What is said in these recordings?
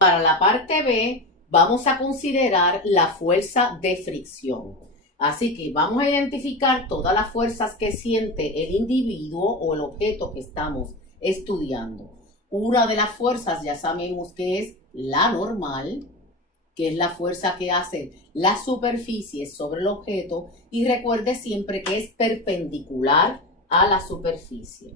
Para la parte B, vamos a considerar la fuerza de fricción. Así que vamos a identificar todas las fuerzas que siente el individuo o el objeto que estamos estudiando. Una de las fuerzas ya sabemos que es la normal, que es la fuerza que hace la superficie sobre el objeto, y recuerde siempre que es perpendicular a la superficie.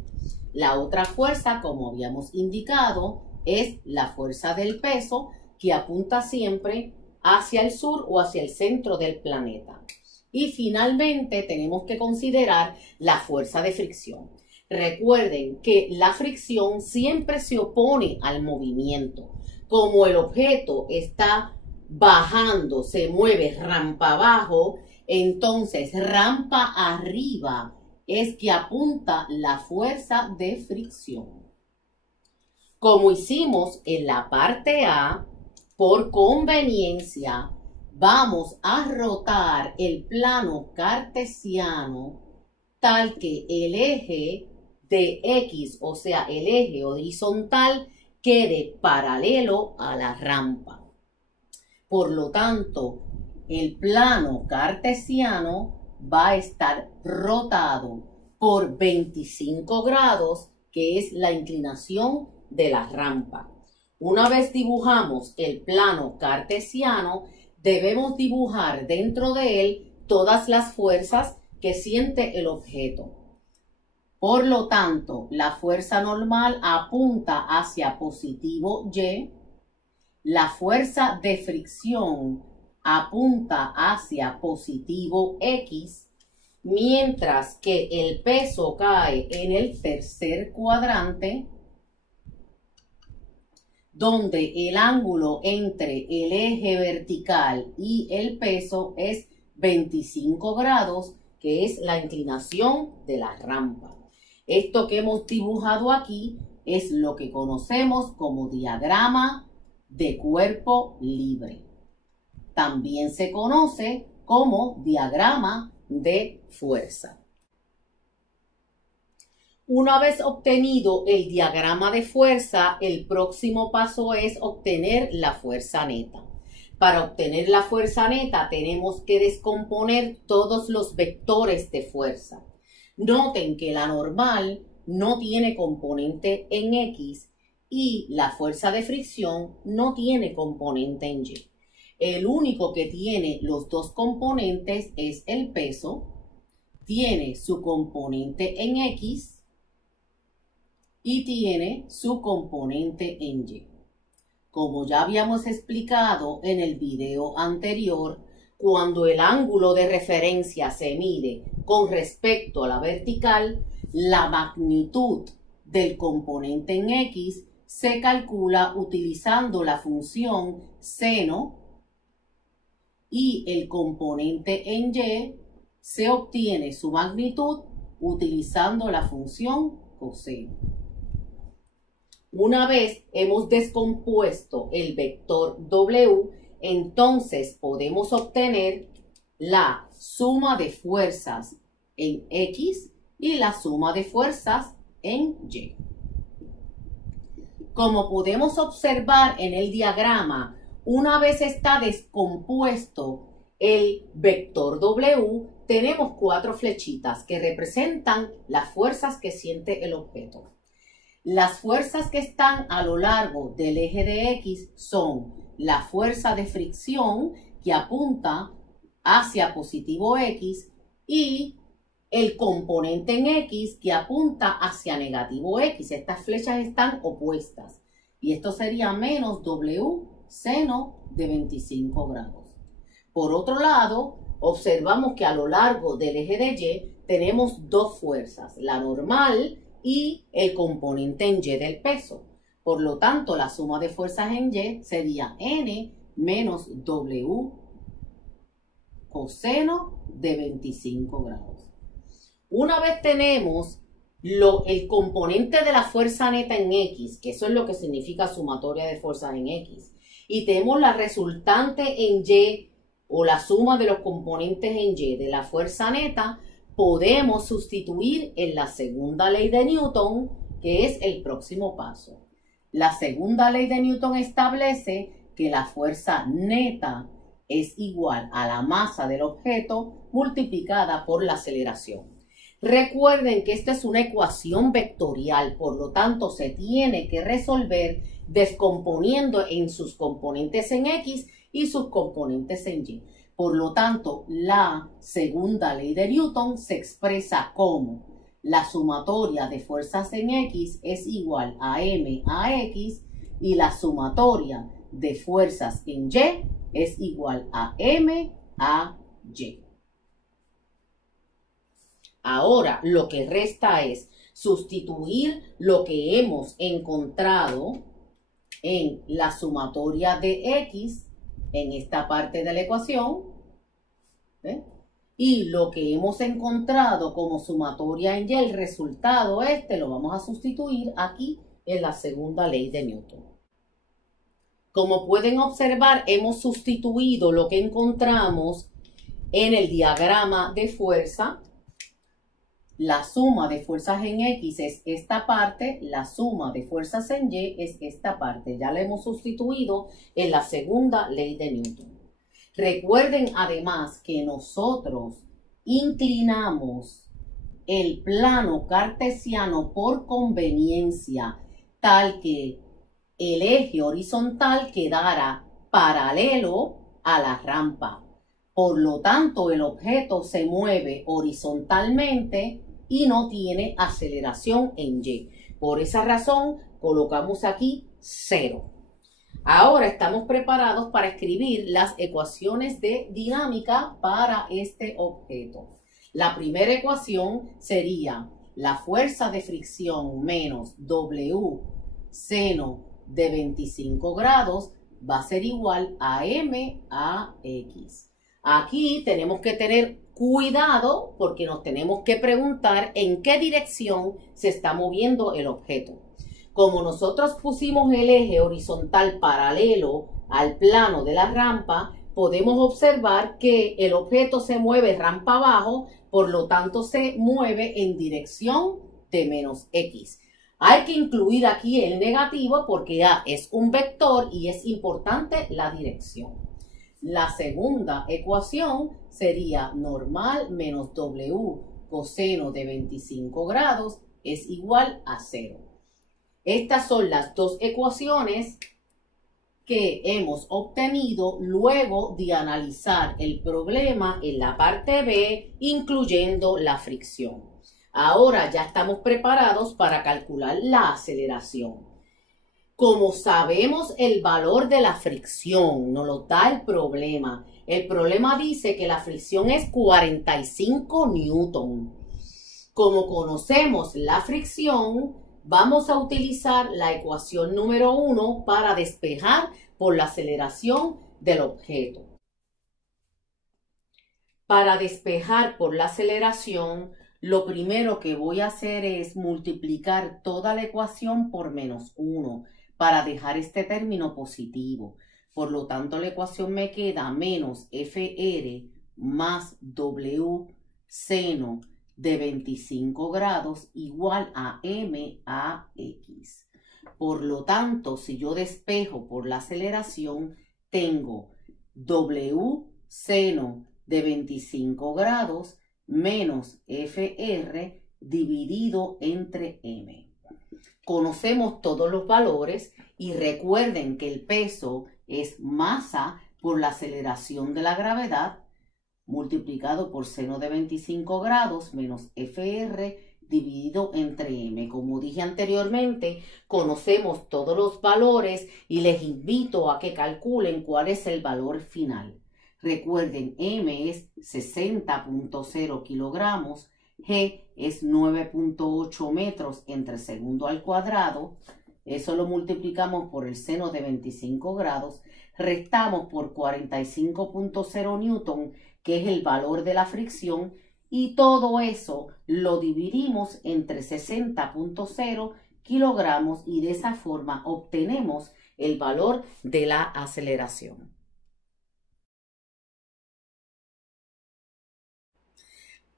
La otra fuerza, como habíamos indicado, es la fuerza del peso, que apunta siempre hacia el sur o hacia el centro del planeta. Y finalmente tenemos que considerar la fuerza de fricción. Recuerden que la fricción siempre se opone al movimiento. Como el objeto está bajando, se mueve rampa abajo, entonces rampa arriba es que apunta la fuerza de fricción. Como hicimos en la parte A, por conveniencia, vamos a rotar el plano cartesiano tal que el eje de X, o sea, el eje horizontal, quede paralelo a la rampa. Por lo tanto, el plano cartesiano va a estar rotado por 25 grados, que es la inclinación de la rampa. Una vez dibujamos el plano cartesiano, debemos dibujar dentro de él todas las fuerzas que siente el objeto. Por lo tanto, la fuerza normal apunta hacia positivo Y, la fuerza de fricción apunta hacia positivo X, mientras que el peso cae en el tercer cuadrante, donde el ángulo entre el eje vertical y el peso es 25 grados, que es la inclinación de la rampa. Esto que hemos dibujado aquí es lo que conocemos como diagrama de cuerpo libre. También se conoce como diagrama de fuerza. Una vez obtenido el diagrama de fuerza, el próximo paso es obtener la fuerza neta. Para obtener la fuerza neta tenemos que descomponer todos los vectores de fuerza. Noten que la normal no tiene componente en X y la fuerza de fricción no tiene componente en Y. El único que tiene los dos componentes es el peso, tiene su componente en X y tiene su componente en Y. Como ya habíamos explicado en el video anterior, cuando el ángulo de referencia se mide con respecto a la vertical, la magnitud del componente en X se calcula utilizando la función seno y el componente en Y se obtiene su magnitud utilizando la función coseno. Una vez hemos descompuesto el vector W, entonces podemos obtener la suma de fuerzas en X y la suma de fuerzas en Y. Como podemos observar en el diagrama, una vez está descompuesto el vector W, tenemos 4 flechitas que representan las fuerzas que siente el objeto. Las fuerzas que están a lo largo del eje de X son la fuerza de fricción, que apunta hacia positivo X, y el componente en X, que apunta hacia negativo X. Estas flechas están opuestas. Y esto sería menos W seno de 25 grados. Por otro lado, observamos que a lo largo del eje de Y tenemos dos fuerzas, la normal y el componente en Y del peso. Por lo tanto, la suma de fuerzas en Y sería N menos W coseno de 25 grados. Una vez tenemos el componente de la fuerza neta en X, que eso es lo que significa sumatoria de fuerzas en X, y tenemos la resultante en Y, o la suma de los componentes en Y de la fuerza neta, podemos sustituir en la segunda ley de Newton, que es el próximo paso. La segunda ley de Newton establece que la fuerza neta es igual a la masa del objeto multiplicada por la aceleración. Recuerden que esta es una ecuación vectorial, por lo tanto se tiene que resolver descomponiendo en sus componentes en X y sus componentes en Y. Por lo tanto, la segunda ley de Newton se expresa como la sumatoria de fuerzas en X es igual a M a X y la sumatoria de fuerzas en Y es igual a M a Y. Ahora, lo que resta es sustituir lo que hemos encontrado en la sumatoria de X en esta parte de la ecuación, ¿eh? Y lo que hemos encontrado como sumatoria en Y, el resultado lo vamos a sustituir aquí en la segunda ley de Newton. Como pueden observar, hemos sustituido lo que encontramos en el diagrama de fuerza. La suma de fuerzas en X es esta parte, la suma de fuerzas en Y es esta parte. Ya la hemos sustituido en la segunda ley de Newton. Recuerden además que nosotros inclinamos el plano cartesiano por conveniencia, tal que el eje horizontal quedara paralelo a la rampa. Por lo tanto, el objeto se mueve horizontalmente y no tiene aceleración en Y. Por esa razón, colocamos aquí 0. Ahora estamos preparados para escribir las ecuaciones de dinámica para este objeto. La primera ecuación sería la fuerza de fricción menos W seno de 25 grados va a ser igual a M a X. Aquí tenemos que tener cuidado porque nos tenemos que preguntar en qué dirección se está moviendo el objeto. Como nosotros pusimos el eje horizontal paralelo al plano de la rampa, podemos observar que el objeto se mueve rampa abajo, por lo tanto se mueve en dirección de menos X. Hay que incluir aquí el negativo porque A es un vector y es importante la dirección. La segunda ecuación sería normal menos W coseno de 25 grados es igual a 0. Estas son las dos ecuaciones que hemos obtenido luego de analizar el problema en la parte B, incluyendo la fricción. Ahora ya estamos preparados para calcular la aceleración. Como sabemos el valor de la fricción, nos lo da el problema. El problema dice que la fricción es 45 newton. Como conocemos la fricción, vamos a utilizar la ecuación número 1 para despejar por la aceleración del objeto. Para despejar por la aceleración, lo primero que voy a hacer es multiplicar toda la ecuación por menos 1 para dejar este término positivo. Por lo tanto, la ecuación me queda menos FR más W seno de 25 grados igual a M a X. Por lo tanto, si yo despejo por la aceleración, tengo W seno de 25 grados menos FR dividido entre M. Conocemos todos los valores y recuerden que el peso es masa por la aceleración de la gravedad multiplicado por seno de 25 grados menos FR dividido entre M. Como dije anteriormente, conocemos todos los valores y les invito a que calculen cuál es el valor final. Recuerden, M es 60.0 kilogramos, G es 9.8 metros entre segundo al cuadrado. Eso lo multiplicamos por el seno de 25 grados, restamos por 45.0 newton, que es el valor de la fricción, y todo eso lo dividimos entre 60.0 kilogramos y de esa forma obtenemos el valor de la aceleración.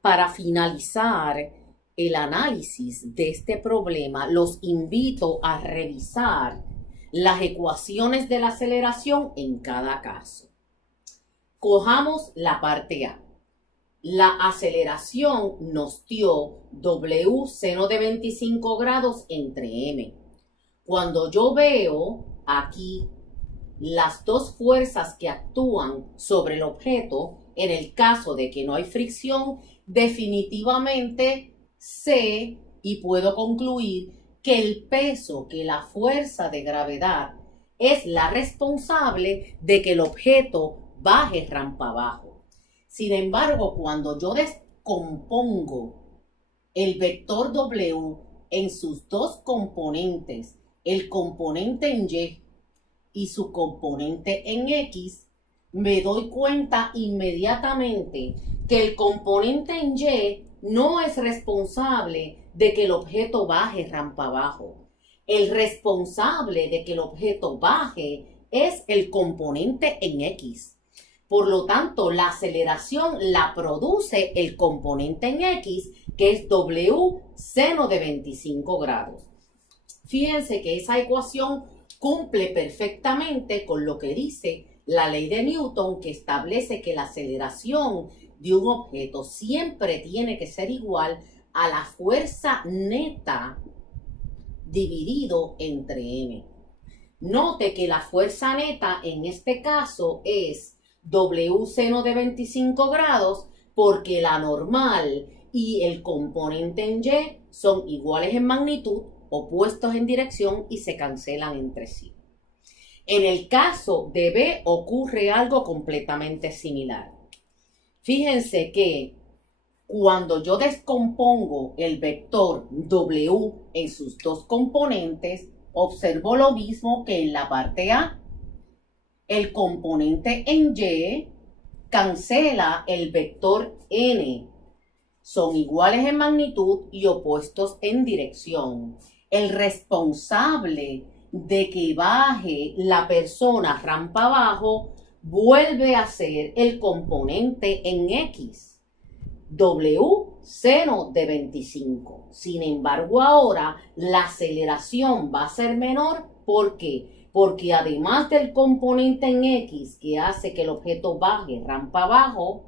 Para finalizar el análisis de este problema, los invito a revisar las ecuaciones de la aceleración en cada caso. Cojamos la parte A. La aceleración nos dio W seno de 25 grados entre M. Cuando yo veo aquí las dos fuerzas que actúan sobre el objeto, en el caso de que no hay fricción, definitivamente sé y puedo concluir que el peso, que la fuerza de gravedad es la responsable de que el objeto baje rampa abajo. Sin embargo, cuando yo descompongo el vector W en sus dos componentes, el componente en Y y su componente en X, me doy cuenta inmediatamente que el componente en Y no es responsable de que el objeto baje rampa abajo. El responsable de que el objeto baje es el componente en X. Por lo tanto, la aceleración la produce el componente en X, que es W seno de 25 grados. Fíjense que esa ecuación cumple perfectamente con lo que dice la ley de Newton, que establece que la aceleración de un objeto siempre tiene que ser igual a la fuerza neta dividido entre m. Note que la fuerza neta en este caso es W seno de 25 grados porque la normal y el componente en Y son iguales en magnitud, opuestos en dirección y se cancelan entre sí. En el caso de B ocurre algo completamente similar. Fíjense que cuando yo descompongo el vector W en sus dos componentes, observo lo mismo que en la parte A. El componente en Y cancela el vector N. Son iguales en magnitud y opuestos en dirección. El responsable de que baje la persona rampa abajo vuelve a ser el componente en X, W seno de 25. Sin embargo, ahora la aceleración va a ser menor. ¿Por qué? Porque además del componente en X que hace que el objeto baje rampa abajo,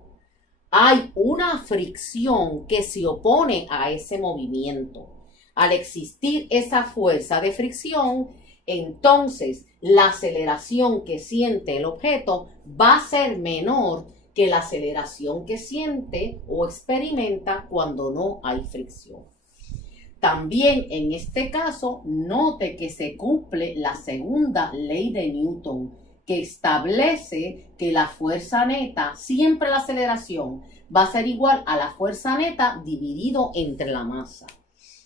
hay una fricción que se opone a ese movimiento. Al existir esa fuerza de fricción, entonces la aceleración que siente el objeto va a ser menor que la aceleración que siente o experimenta cuando no hay fricción. También en este caso, note que se cumple la segunda ley de Newton, que establece que la fuerza neta, siempre la aceleración, va a ser igual a la fuerza neta dividido entre la masa.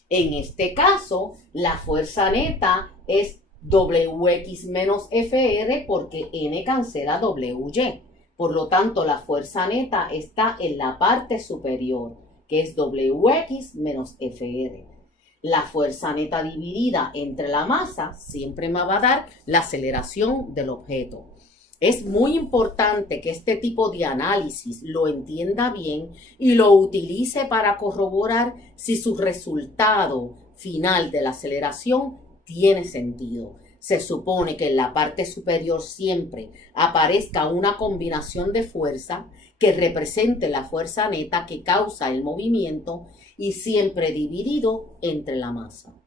En este caso, la fuerza neta es Wx menos Fr porque N cancela Wy. Por lo tanto, la fuerza neta está en la parte superior, que es Wx menos Fr. La fuerza neta dividida entre la masa siempre me va a dar la aceleración del objeto. Es muy importante que este tipo de análisis lo entienda bien y lo utilice para corroborar si su resultado final de la aceleración tiene sentido. Se supone que en la parte superior siempre aparezca una combinación de fuerza que represente la fuerza neta que causa el movimiento y siempre dividido entre la masa.